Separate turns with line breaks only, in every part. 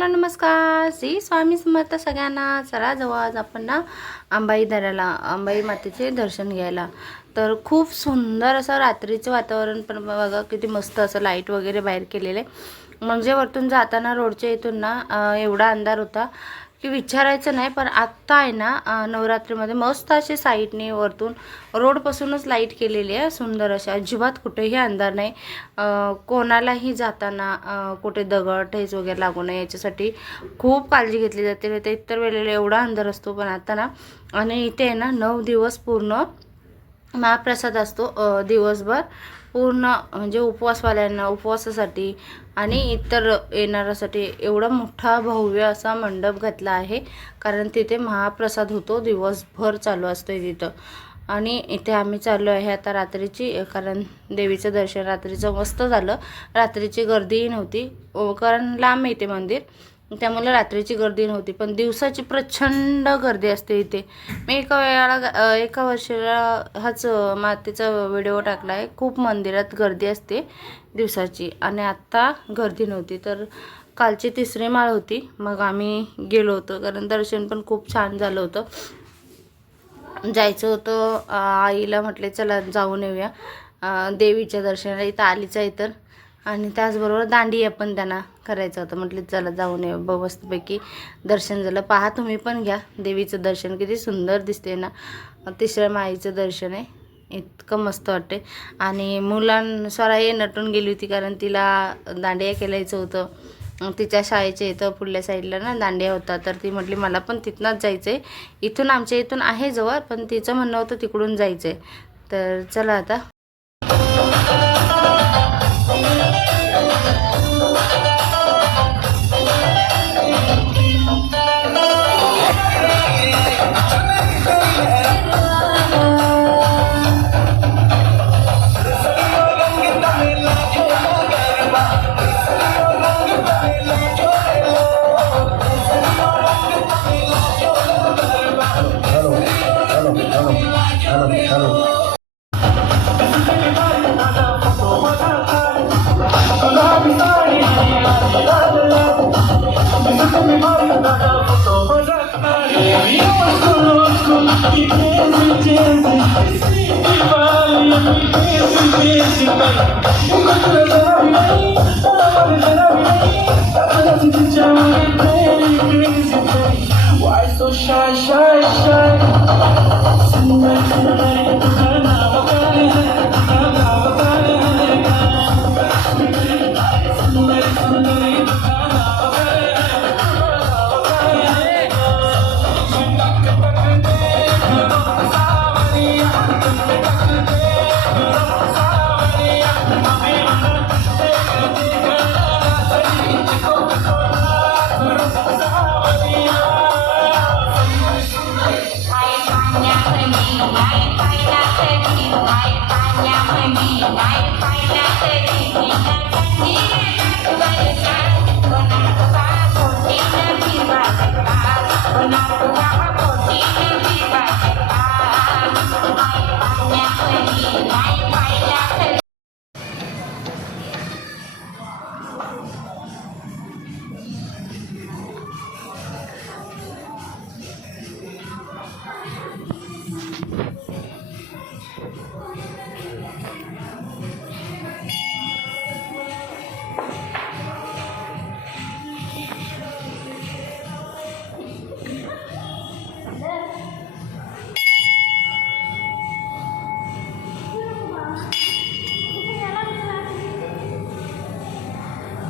मित्रांनो नमस्कार. श्री स्वामी समर्थ सगळ्यांना. चला जवळ आज आपण ना अंबाई दऱ्याला अंबाई मातेचे दर्शन घ्यायला. तर खूप सुंदर असं रात्रीचं वातावरण पण बघा किती मस्त असं लाइट वगैरे बाहेर केलेलं आहे. म्हणजे वरतून जाताना रोडच्या इथून ना एवढा अंधार होता. की विचारायचं नाही पण आत्ता आहे ना नवरात्रीमध्ये मस्त अशी साईडने वरतून रोडपासूनच लाइट केलेली आहे सुंदर अशा. अजिबात कुठेही अंधार नाही. कोणालाही जाताना कुठे दगड ठेच वगैरे लागू नये याच्यासाठी खूप काळजी घेतली जाते. तर इतर वेळेला एवढा अंधार असतो पण आता ना आणि इथे आहे ना नऊ दिवस पूर्ण महाप्रसाद असतो दिवसभर. पूर्ण म्हणजे उपवासवाल्यांना उपवासासाठी आणि इतर येणाऱ्यासाठी एवढा मोठा भव्य असा मंडप घातला आहे. कारण तिथे महाप्रसाद होतो दिवसभर चालू असतो तिथं. आणि इथे आम्ही चाललो आहे आता रात्रीची कारण देवीचं दर्शन रात्रीचं मस्त झालं. रात्रीची गर्दीही नव्हती कारण लांब येते मंदिर. त्यामुळे रात्रीची गर्दी नव्हती. पण दिवसाची प्रचंड गर्दी असते इथे. मी एका वेळाला एका वर्षाला हाच मातेचा व्हिडिओ टाकला आहे खूप मंदिरात गर्दी असते दिवसाची. आणि आत्ता गर्दी नव्हती. तर कालची तिसरी माळ होती. मग आम्ही गेलो होतो. कारण दर्शन पण खूप छान झालं होतं. जायचं होतं आईला म्हटले चला जाऊन येऊया. देवीच्या दर्शनाला. इथं आलीच आहे तर. आणि त्याचबरोबर दांडिया पण त्यांना करायचं होतं. म्हटलं चला जाऊन ये ब मस्तपैकी दर्शन झालं. पहा तुम्ही पण घ्या. देवीचं दर्शन किती सुंदर दिसते ना. तिसऱ्या माईचं दर्शन आहे. इतकं मस्त वाटते आणि मुलां स्वराही नटून गेली होती कारण तिला दांडिया खेळायचं होतं. तिच्या शाळेच्या इथं पुढल्या साईडला ना दांडिया होता. तर ती म्हटली मला पण तिथनंच जायचं आहे इथून आमच्या इथून आहे जवळ पण तिचं म्हणणं होतं तिकडून जायचं आहे तर चला आता.
Thank you. Bye.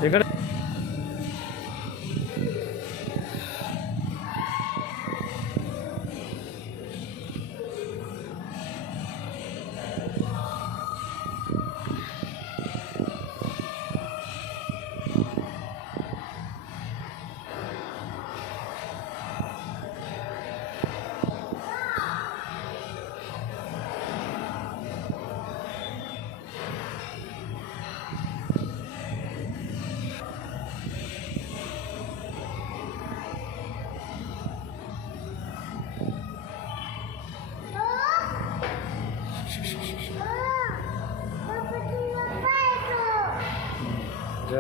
You're
gonna.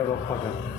我过去。